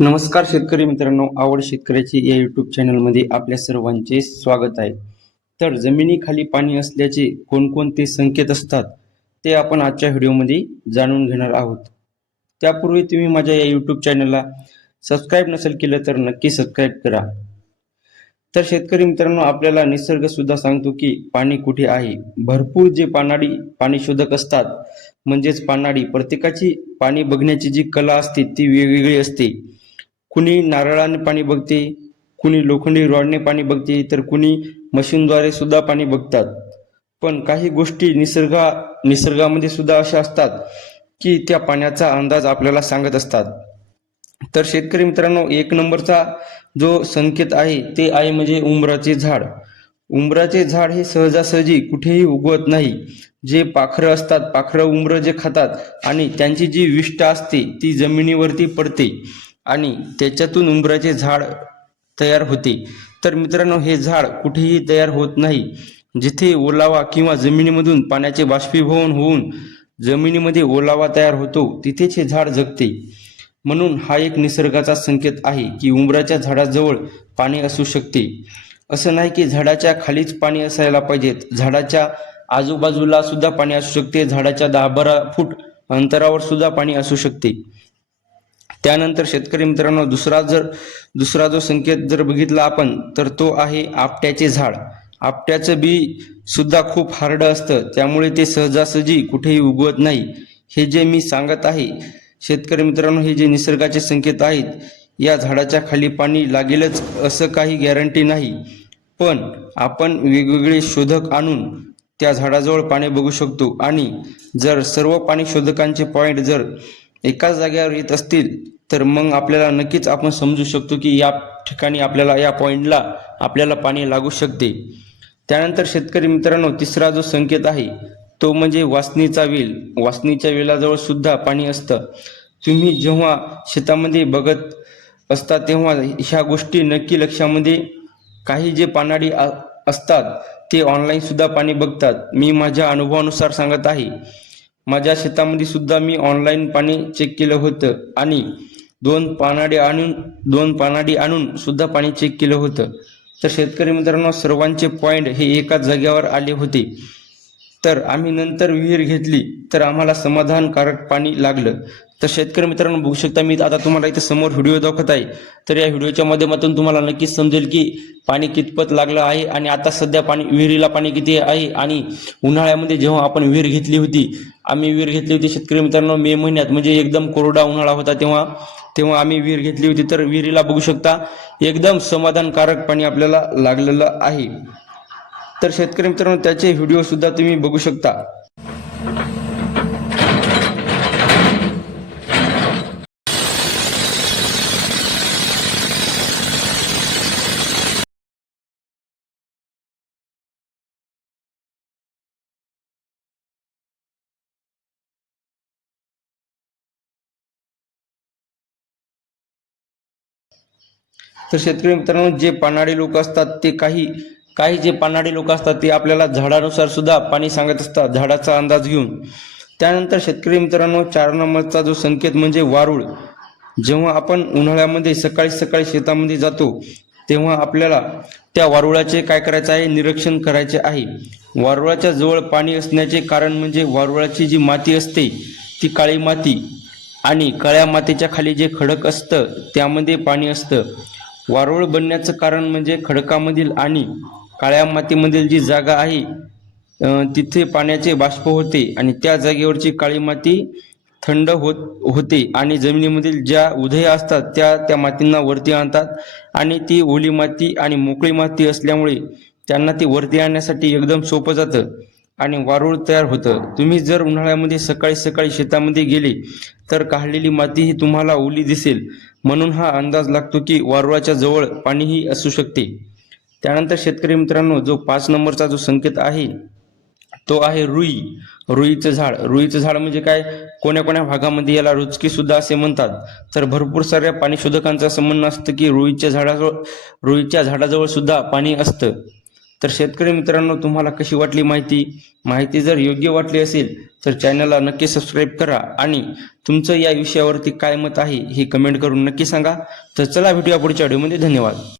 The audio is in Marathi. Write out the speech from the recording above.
नमस्कार शेतकरी मित्रांनो आवड शेतकऱ्याची या युट्यूब चॅनलमध्ये आपल्या सर्वांचे स्वागत आहे. तर जमिनीखाली पाणी असल्याचे कोणकोणते संकेत असतात ते आपण आजच्या व्हिडिओमध्ये जाणून घेणार आहोत. त्यापूर्वी तुम्ही माझ्या या यूट्यूब चॅनलला सबस्क्राईब नसेल केलं तर नक्की सबस्क्राईब करा. तर शेतकरी मित्रांनो आपल्याला निसर्ग सुद्धा सांगतो की पाणी कुठे आहे. भरपूर जे पानाडी पाणी शोधक असतात म्हणजेच पानाडी प्रत्येकाची पाणी बघण्याची जी कला असते ती वेगवेगळी असते. कुणी नारळाने पाणी बघते कुणी लोखंडी रॉडने पाणी बघते तर कुणी मशीनद्वारे सुद्धा पाणी बघतात. पण काही गोष्टी निसर्गा निसर्गामध्ये सुद्धा अशा असतात की त्या पाण्याचा अंदाज आपल्याला सांगत असतात. तर शेतकरी मित्रांनो एक नंबरचा जो संकेत आहे ते आहे म्हणजे उंबराचे झाड. उंबराचे झाड हे सहजासहजी कुठेही उगवत नाही. जे पाखरं असतात पाखरं उंबरं जे खातात आणि त्यांची जी विष्ठा असते ती जमिनीवरती पडते. आणि त्याच्यातून उंबराचे झाड तयार होते. तर मित्रांनो हे झाड कुठेही तयार होत नाही. जिथे ओलावा किंवा जमिनीमधून पाण्याचे बाष्पीभवन होऊन जमिनीमध्ये ओलावा तयार होतो तिथेच हे झाड जगते. म्हणून हा एक निसर्गाचा संकेत आहे की उंबराच्या झाडाजवळ पाणी असू शकते. असं नाही की झाडाच्या खालीच पाणी असायला पाहिजेत. झाडाच्या आजूबाजूला सुद्धा पाणी असू शकते. झाडाच्या दहा बारा फूट अंतरावर सुद्धा पाणी असू शकते. त्यानंतर शेतकरी मित्रांनो दुसरा जर दुसरा जो संकेत जर बघितला आपण तर तो आहे आपट्याचे झाड. आपट्याचं बी सुद्धा खूप हार्ड असतं. त्यामुळे ते सहजासहजी कुठेही उगवत नाही. हे जे मी सांगत आहे शेतकरी मित्रांनो हे जे निसर्गाचे संकेत आहेत या झाडाच्या खाली पाणी लागेलच असं काही गॅरंटी नाही. पण आपण वेगवेगळे शोधक आणून त्या झाडाजवळ पाणी बघू शकतो. आणि जर सर्व पाणी शोधकांचे पॉईंट जर एकाच जागेवर येत असतील तर मग आपल्याला नक्कीच आपण समजू शकतो की या ठिकाणी आपल्याला या पॉईंटला आपल्याला पाणी लागू शकते. त्यानंतर शेतकरी मित्रांनो तिसरा जो संकेत आहे तो म्हणजे वासनीचा वेल. वासनीच्या वेलाजवळ सुद्धा पाणी असतं. तुम्ही जेव्हा शेतामध्ये बघत असता तेव्हा ह्या गोष्टी नक्की लक्षामध्ये काही जे पानाडी असतात ते ऑनलाईन सुद्धा पाणी बघतात. मी माझ्या अनुभवानुसार सांगत आहे. माझ्या शेतामध्ये सुद्धा मी ऑनलाईन पाणी चेक केलं होतं आणि दोन पानाडे आणून दोन पानाडी आणून सुद्धा पाणी चेक केलं होतं. तर शेतकरी मित्रांनो सर्वांचे पॉईंट हे एकाच जागेवर आले होते. तर आम्ही नंतर विहीर घेतली तर आम्हाला समाधानकारक पाणी लागलं. तर शेतकरी मित्रांनो बघू शकता मी आता तुम्हाला इथे समोर व्हिडिओ दाखवत आहे. तर या व्हिडिओच्या माध्यमातून तुम्हाला नक्कीच समजेल की पाणी कितपत लागलं आहे आणि आता सध्या पाणी विहिरीला पाणी किती आहे आणि उन्हाळ्यामध्ये जेव्हा आपण विहीर घेतली होती आम्ही विहीर घेतली होती शेतकरी मित्रांनो मे महिन्यात म्हणजे एकदम कोरडा उन्हाळा होता तेव्हा तेव्हा आम्ही विहीर घेतली होती. तर विहिरीला बघू शकता एकदम समाधानकारक पाणी आपल्याला लागलेलं आहे. तर शेतकरी मित्रांनो त्याचे व्हिडिओ सुद्धा तुम्ही बघू शकता. तर शेतकरी मित्रांनो जे पानाडी लोक असतात ते काही काही जे पानाडी लोक असतात ते आपल्याला झाडानुसार सुद्धा पाणी सांगत असतात झाडाचा अंदाज घेऊन. त्यानंतर शेतकरी मित्रांनो चार नंबरचा जो संकेत म्हणजे वारुळ. जेव्हा आपण उन्हाळ्यामध्ये सकाळी सकाळी शेतामध्ये जातो तेव्हा आपल्याला त्या वारुळाचे काय करायचं आहे? निरीक्षण करायचे आहे. वारुळाच्या जवळ पाणी असण्याचे कारण म्हणजे वारुळाची जी माती असते ती काळी माती आणि काळ्या मातीच्या खाली जे खडक असतं त्यामध्ये पाणी असतं. वारुळ बनण्याचं कारण म्हणजे खडकामधील आणि काळ्या मातीमधील जी जागा आहे तिथे पाण्याचे बाष्प होते आणि त्या जागेवरची काळी माती थंड होत होते आणि जमिनीमधील ज्या उधया असतात त्या त्या मातींना वरती आणतात आणि ती ओली माती आणि मोकळी माती असल्यामुळे त्यांना ती वरती आणण्यासाठी एकदम सोपं जातं आणि वारूळ तयार होतं. तुम्ही जर उन्हाळ्यामध्ये सकाळी सकाळी शेतामध्ये गेले तर काढलेली माती ही तुम्हाला ओली दिसेल. म्हणून हा अंदाज लागतो की वारुळाच्या जवळ पाणीही असू शकते. त्यानंतर शेतकरी मित्रांनो जो पाच नंबरचा जो संकेत आहे तो आहे रुई. रुईचं झाड. रुईचं झाड म्हणजे काय? कोण्या कोण्या भागामध्ये याला रुचकी सुद्धा असे म्हणतात. तर भरपूर साऱ्या पाणी शोधकांचा संबंध असतं की रुईच्या झाडाजवळ रुईच्या झाडाजवळ सुद्धा पाणी असतं. तर शेतकरी मित्रांनो तुम्हाला कशी वाटली माहिती? माहिती जर योग्य वाटली असेल तर चॅनलला नक्की सबस्क्राईब करा आणि तुमचं या विषयावरती काय मत आहे हे कमेंट करून नक्की सांगा. तर चला भेटूया पुढच्या व्हिडिओमध्ये धन्यवाद.